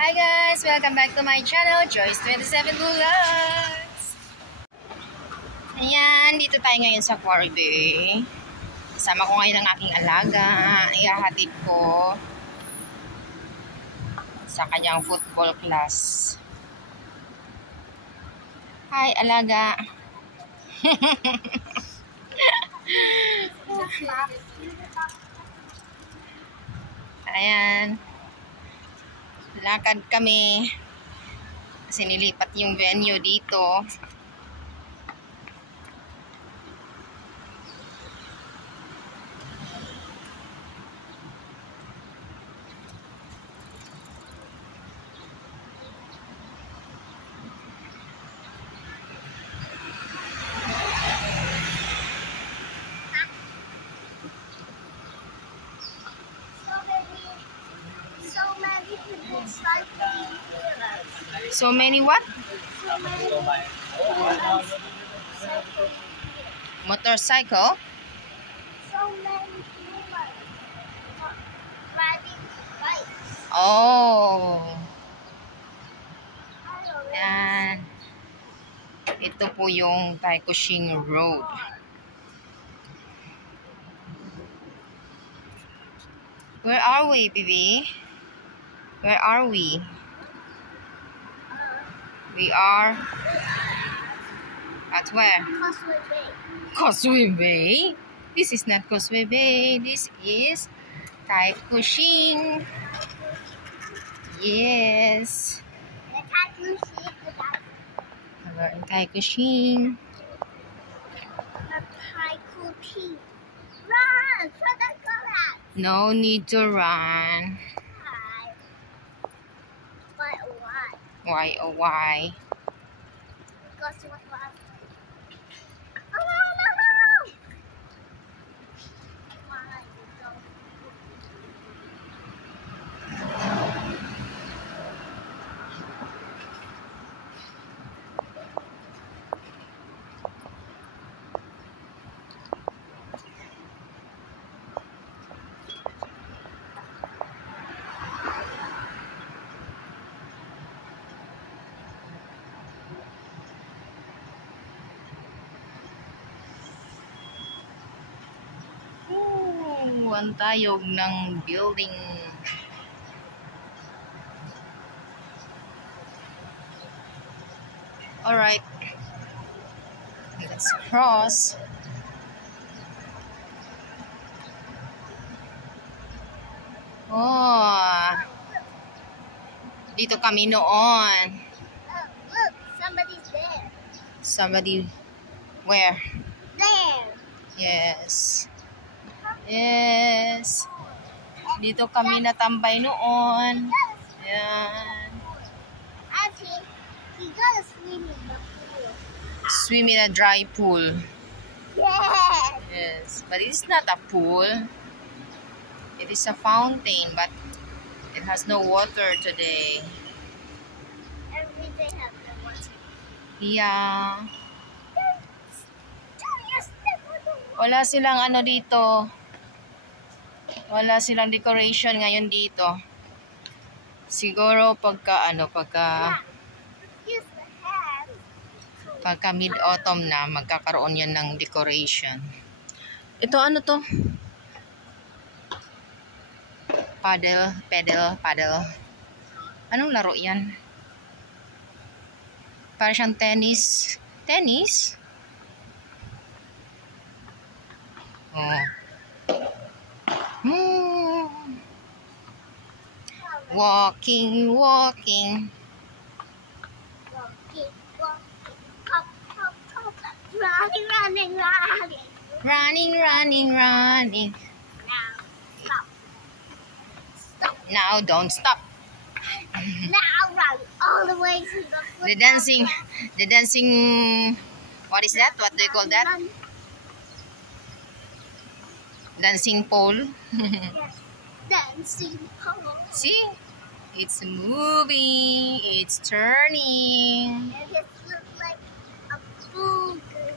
Hi guys! Welcome back to my channel, Joyce27 Vlogs! Ayan, dito tayo ngayon sa Quarry Bay. Kasama ko ngayon ang aking alaga. Ihahatid ko sa kanyang football class. Hi, alaga! Ayan. Lakad kami. Kasi nilipat yung venue dito. So many what? Motorcycle? So many people riding bikes. Oh. Yan. Ito po yung Taikushing Road. Where are we, baby? Where are we? We are at where? Causeway Bay. Causeway Bay? This is not Causeway Bay. This is Taikushing. Yes. The Taikushing. We're in Taikushing. The Taikushing. Run! For the collapse. No need to run. But why? Why, oh why? Because what was? Oh no! Why you don't? Ang tayog ng building. Alright. Let's cross. Oh. Dito kami noon. Oh, look! Somebody's there. Somebody where? There. Yes. Yes. Dito kami natambay noon. Ayan. Actually, he got to swim in the pool. Swim in a dry pool. Yes. Yes. But it's not a pool. It is a fountain, but it has no water today. Every day has the water. Yeah. Wala silang ano dito. Wala silang decoration ngayon dito. Siguro pagka mid-autumn na magkakaroon yan ng decoration. Ito ano to? Paddle. Anong laro yan? Para siyang tennis. Tennis? Oh. Walking. Running. Now don't stop. Now run all the way to the foot. The dancing, what is that? What do you call that? Dancing pole. Yes. Dancing pole. See? It's moving. It's turning. And it looks like a booger.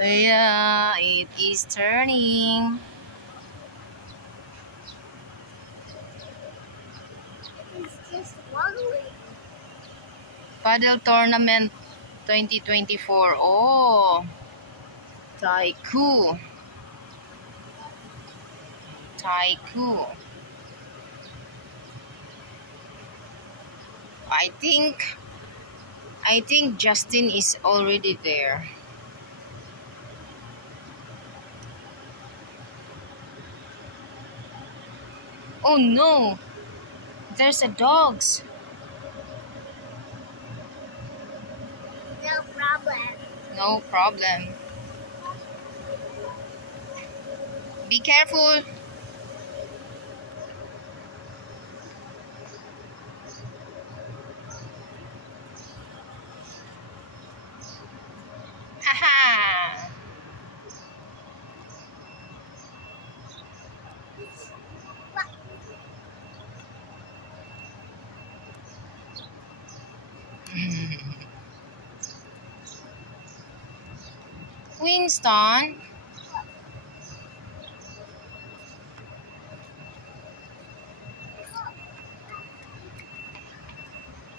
Yeah, it is turning. It's just Paddle Tournament 2024. Oh, Taiku. Taiku. I think Justin is already there. Oh no, there's a dogs. No problem. No problem. Be careful. Haha. Winston.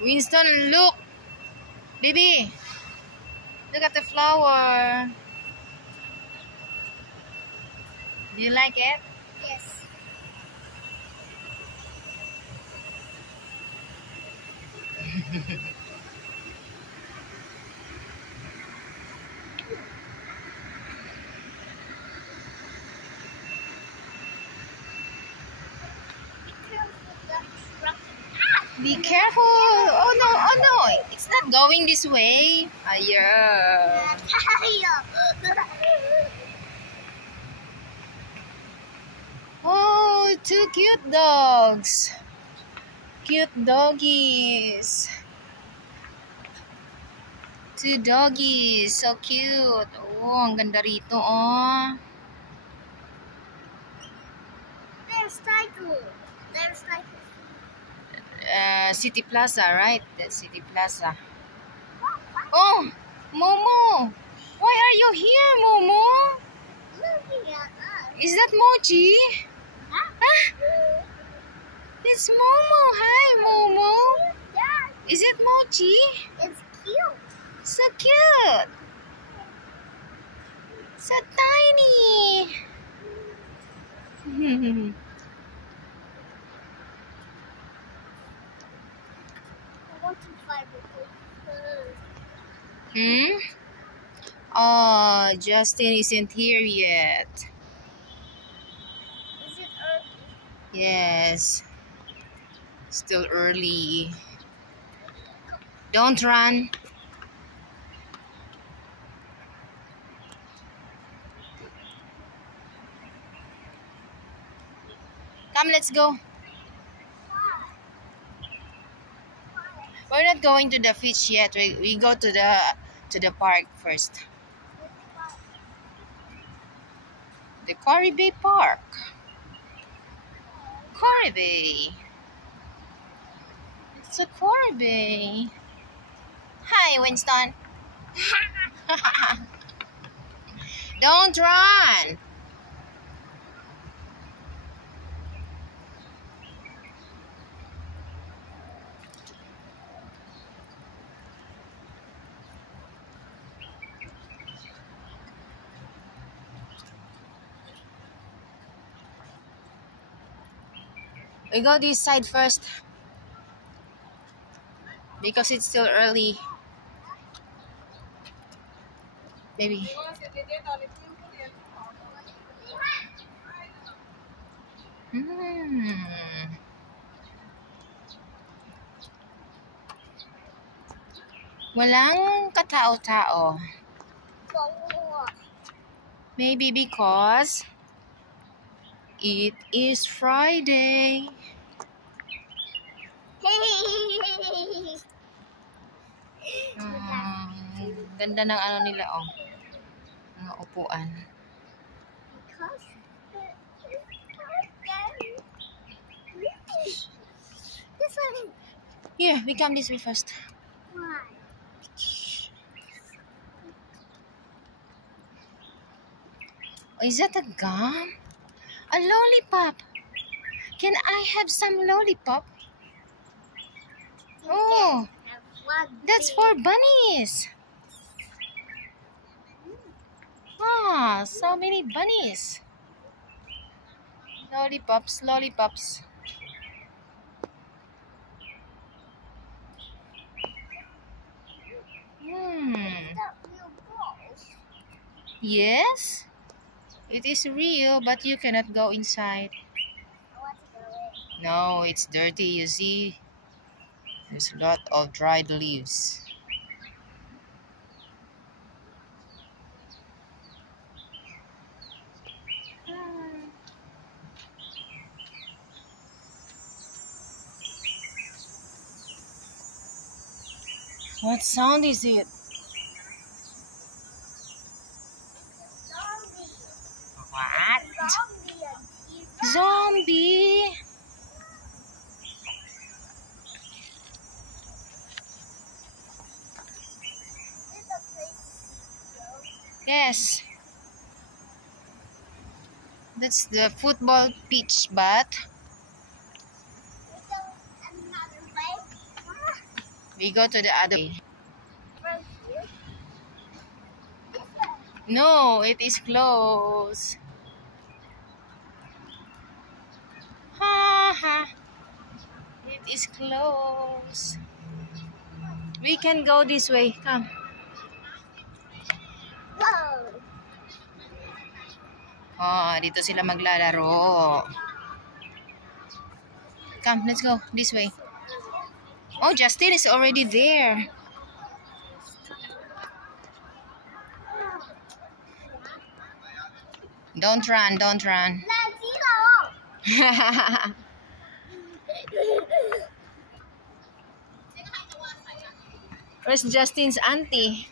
Winston, look. Baby. Look at the flower. Do you like it? Yes. Be careful. Oh no, oh no. It's not going this way. Ayan. Oh, two cute dogs. Cute doggies. Two doggies. So cute. Oh, ang ganda rito, oh. There's Tiger. There's Tiger. City Plaza, right? The City Plaza. Oh, Momo. Why are you here, Momo? Looking at us. Is that Mochi? Huh? Ah, it's Momo. Hi, Momo. Yeah, Is it Mochi? it's cute. So cute. So tiny. I want to find it. Hmm? Oh, Justin isn't here yet. Is it early? Yes. Still early. Don't run. Come, let's go. We're not going to the beach yet. We go to the park first. The Quarry Bay Park. Quarry Bay. It's a Quarry Bay. Hi, Winston. Don't run. We go this side first because it's still early. Maybe. Walang katao-tao. Maybe because it is Friday. Ganda ng ano nila, oh. Mga upuan. This one. Here, we come this way first. Why? Oh, is that a gum? A lollipop. Can I have some lollipop? That's for bunnies. Ah, so many bunnies. Lollipops, lollipops. Yes, it is real, but you cannot go inside. No, it's dirty, you see. There's a lot of dried leaves. What sound is it? What? Zombie! Yes. That's the football pitch, but we go to the other way. No, it is closed. Ha ha. It is closed. We can go this way. Come. Oh, dito sila maglalaro. Come, let's go this way. Oh, Justin is already there. Don't run, don't run. Where's Justin's auntie?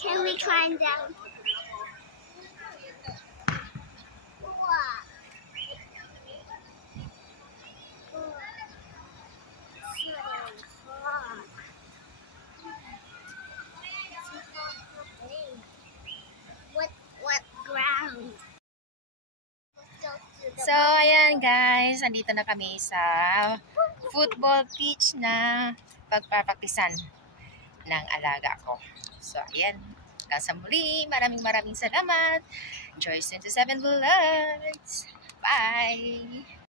Can we climb down? What ground? So, ayan guys, andito na kami sa football pitch na pagpapaktisan ng alaga ko. So, ayan. Hanggang sa muli, maraming salamat. Joyce 27 Vlogs. Bye!